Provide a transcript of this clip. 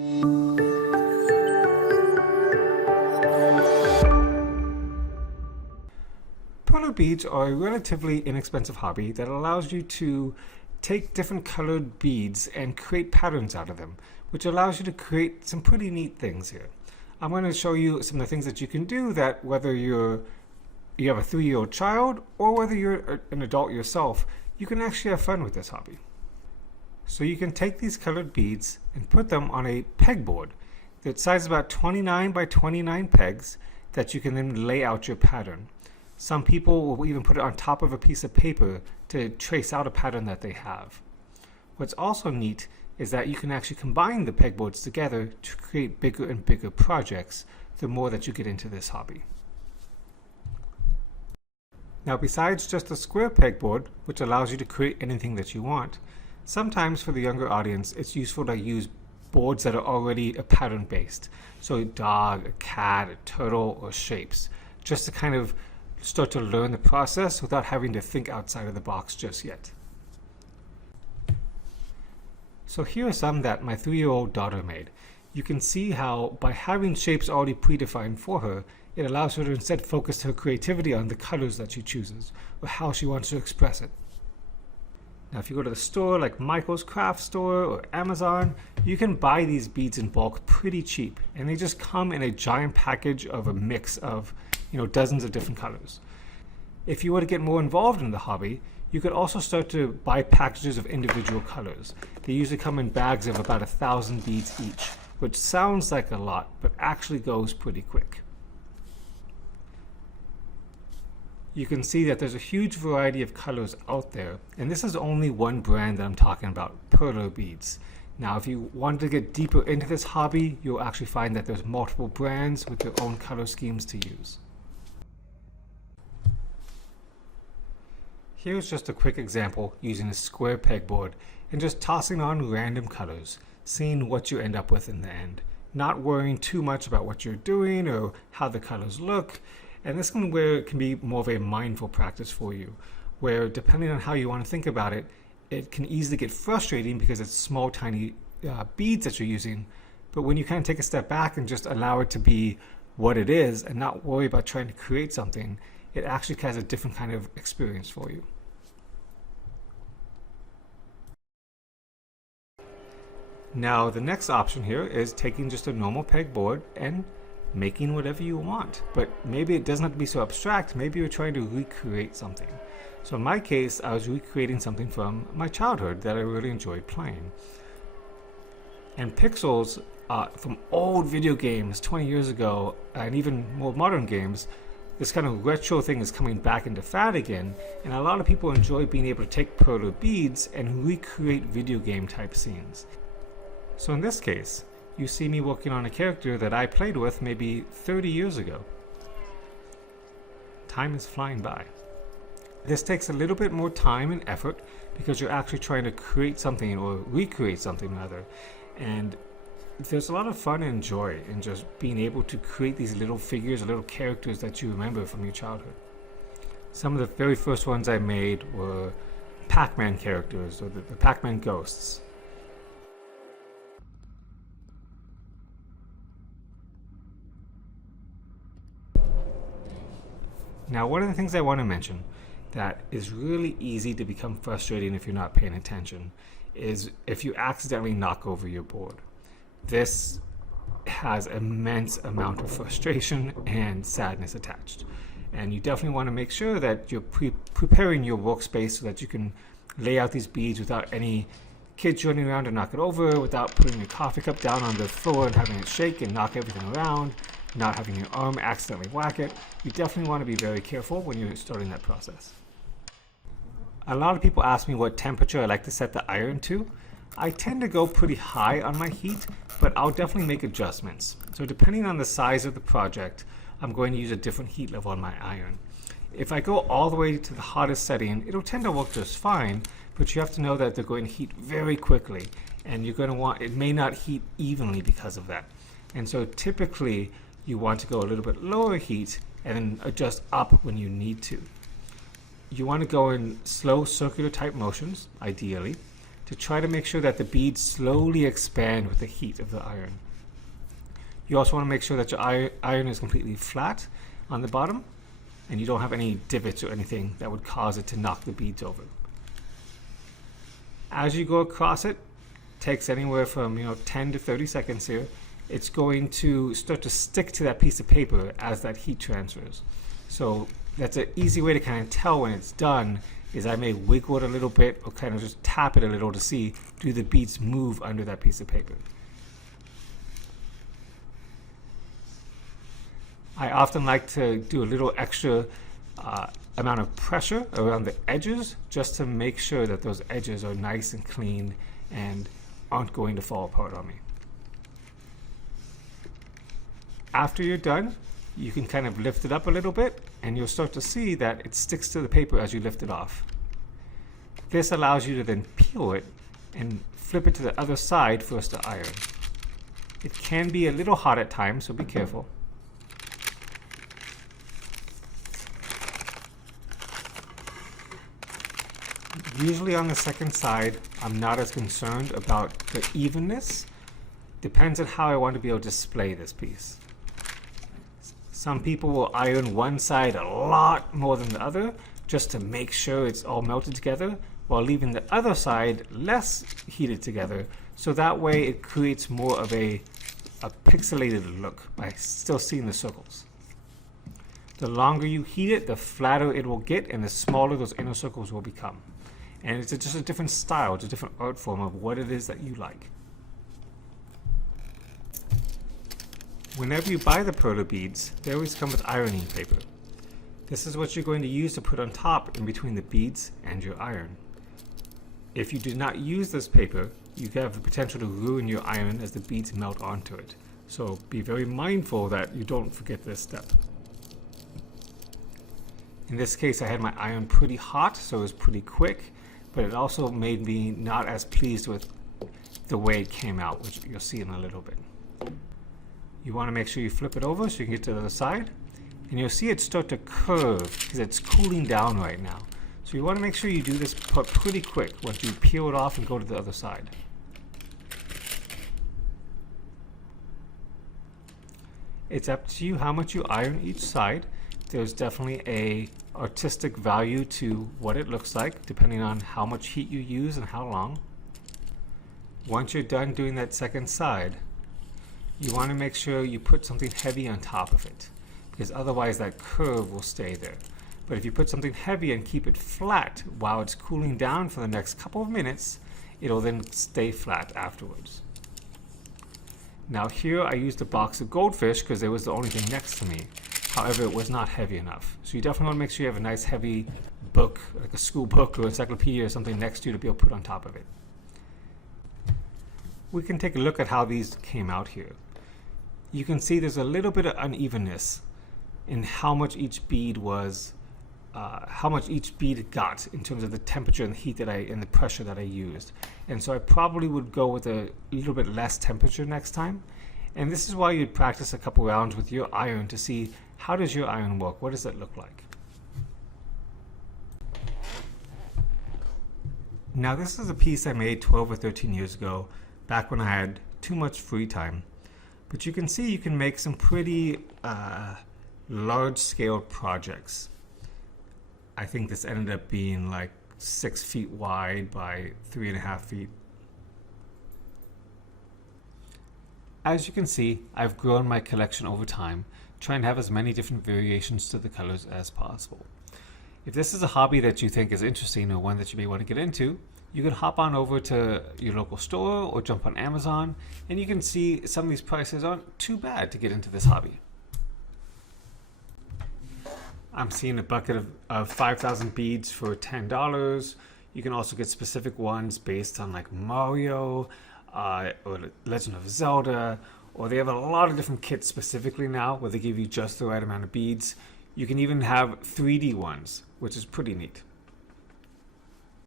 Perler beads are a relatively inexpensive hobby that allows you to take different colored beads and create patterns out of them, which allows you to create some pretty neat things here. I'm going to show you some of the things that you can do that whether you have a 3-year-old child or whether you're an adult yourself, you can actually have fun with this hobby. So you can take these colored beads and put them on a pegboard. The size is about 29 by 29 pegs that you can then lay out your pattern. Some people will even put it on top of a piece of paper to trace out a pattern that they have. What's also neat is that you can actually combine the pegboards together to create bigger and bigger projects the more that you get into this hobby. Now, besides just a square pegboard, which allows you to create anything that you want, sometimes for the younger audience it's useful to use boards that are already pattern based. So a dog, a cat, a turtle, or shapes, just to kind of start to learn the process without having to think outside of the box just yet. So here are some that my 3-year-old daughter made. You can see how by having shapes already predefined for her, it allows her to instead focus her creativity on the colors that she chooses or how she wants to express it. Now if you go to the store like Michael's Craft Store or Amazon, you can buy these beads in bulk pretty cheap, and they just come in a giant package of a mix of dozens of different colors. If you were to get more involved in the hobby, you could also start to buy packages of individual colors. They usually come in bags of about 1,000 beads each, which sounds like a lot, but actually goes pretty quick. You can see that there's a huge variety of colors out there, and this is only one brand that I'm talking about, Perler beads. Now if you want to get deeper into this hobby, you'll actually find that there's multiple brands with their own color schemes to use. Here's just a quick example using a square pegboard and just tossing on random colors, seeing what you end up with in the end. Not worrying too much about what you're doing or how the colors look. And this is where it can be more of a mindful practice for you, where depending on how you want to think about it, it can easily get frustrating because it's small, tiny beads that you're using. But when you kind of take a step back and just allow it to be what it is and not worry about trying to create something, it actually has a different kind of experience for you. Now the next option here is taking just a normal pegboard and making whatever you want, but maybe it doesn't have to be so abstract. Maybe you're trying to recreate something. So in my case, I was recreating something from my childhood that I really enjoyed playing. And pixels from old video games 20 years ago and even more modern games, this kind of retro thing is coming back into fad again, and a lot of people enjoy being able to take Perler beads and recreate video game type scenes. So in this case, you see me working on a character that I played with maybe 30 years ago. Time is flying by. This takes a little bit more time and effort because you're actually trying to create something or recreate something rather. And there's a lot of fun and joy in just being able to create these little figures or little characters that you remember from your childhood. Some of the very first ones I made were Pac-Man characters or the Pac-Man ghosts. Now, one of the things I want to mention that is really easy to become frustrating if you're not paying attention is if you accidentally knock over your board. This has immense amount of frustration and sadness attached. And you definitely want to make sure that you're preparing your workspace so that you can lay out these beads without any kids running around to knock it over, without putting your coffee cup down on the floor and having it shake and knock everything around, not having your arm accidentally whack it. You definitely want to be very careful when you're starting that process. A lot of people ask me what temperature I like to set the iron to. I tend to go pretty high on my heat, but I'll definitely make adjustments. So depending on the size of the project, I'm going to use a different heat level on my iron. If I go all the way to the hottest setting, it'll tend to work just fine, but you have to know that they're going to heat very quickly, and you're going to want, it may not heat evenly because of that. And so typically you want to go a little bit lower heat and then adjust up when you need to. You want to go in slow circular type motions, ideally, to try to make sure that the beads slowly expand with the heat of the iron. You also want to make sure that your iron is completely flat on the bottom and you don't have any divots or anything that would cause it to knock the beads over. As you go across it, takes anywhere from 10 to 30 seconds here. It's going to start to stick to that piece of paper as that heat transfers. So that's an easy way to kind of tell when it's done, is I may wiggle it a little bit or kind of just tap it a little to see, do the beads move under that piece of paper. I often like to do a little extra amount of pressure around the edges just to make sure that those edges are nice and clean and aren't going to fall apart on me. After you're done, you can kind of lift it up a little bit and you'll start to see that it sticks to the paper as you lift it off. This allows you to then peel it and flip it to the other side for us to iron. It can be a little hot at times, so be careful. Usually on the second side, I'm not as concerned about the evenness. Depends on how I want to be able to display this piece. Some people will iron one side a lot more than the other just to make sure it's all melted together, while leaving the other side less heated together, so that way it creates more of a pixelated look by still seeing the circles. The longer you heat it, the flatter it will get and the smaller those inner circles will become. And it's just a different style, it's a different art form of what it is that you like. Whenever you buy the Perler beads, they always come with ironing paper. This is what you're going to use to put on top in between the beads and your iron. If you do not use this paper, you have the potential to ruin your iron as the beads melt onto it. So be very mindful that you don't forget this step. In this case, I had my iron pretty hot, so it was pretty quick, but it also made me not as pleased with the way it came out, which you'll see in a little bit. You want to make sure you flip it over so you can get to the other side, and you'll see it start to curve because it's cooling down right now. So you want to make sure you do this part pretty quick once you peel it off and go to the other side. It's up to you how much you iron each side. There's definitely a artistic value to what it looks like depending on how much heat you use and how long. Once you're done doing that second side, you want to make sure you put something heavy on top of it, because otherwise that curve will stay there. But if you put something heavy and keep it flat while it's cooling down for the next couple of minutes, it'll then stay flat afterwards. Now here I used a box of goldfish because it was the only thing next to me. However, it was not heavy enough. So you definitely want to make sure you have a nice heavy book, like a school book or encyclopedia or something next to you to be able to put on top of it. We can take a look at how these came out here. You can see there's a little bit of unevenness in how much each bead was, how much each bead got in terms of the temperature and the heat and the pressure that I used. And so I probably would go with a little bit less temperature next time. And this is why you'd practice a couple rounds with your iron to see how does your iron work, what does it look like. Now this is a piece I made 12 or 13 years ago, back when I had too much free time. But you can see you can make some pretty large-scale projects. I think this ended up being like 6 feet wide by 3.5 feet. As you can see, I've grown my collection over time, trying to have as many different variations to the colors as possible. If this is a hobby that you think is interesting or one that you may want to get into, you can hop on over to your local store or jump on Amazon, and you can see some of these prices aren't too bad to get into this hobby. I'm seeing a bucket of 5,000 beads for $10. You can also get specific ones based on like Mario or Legend of Zelda, or they have a lot of different kits specifically now where they give you just the right amount of beads. You can even have 3D ones, which is pretty neat.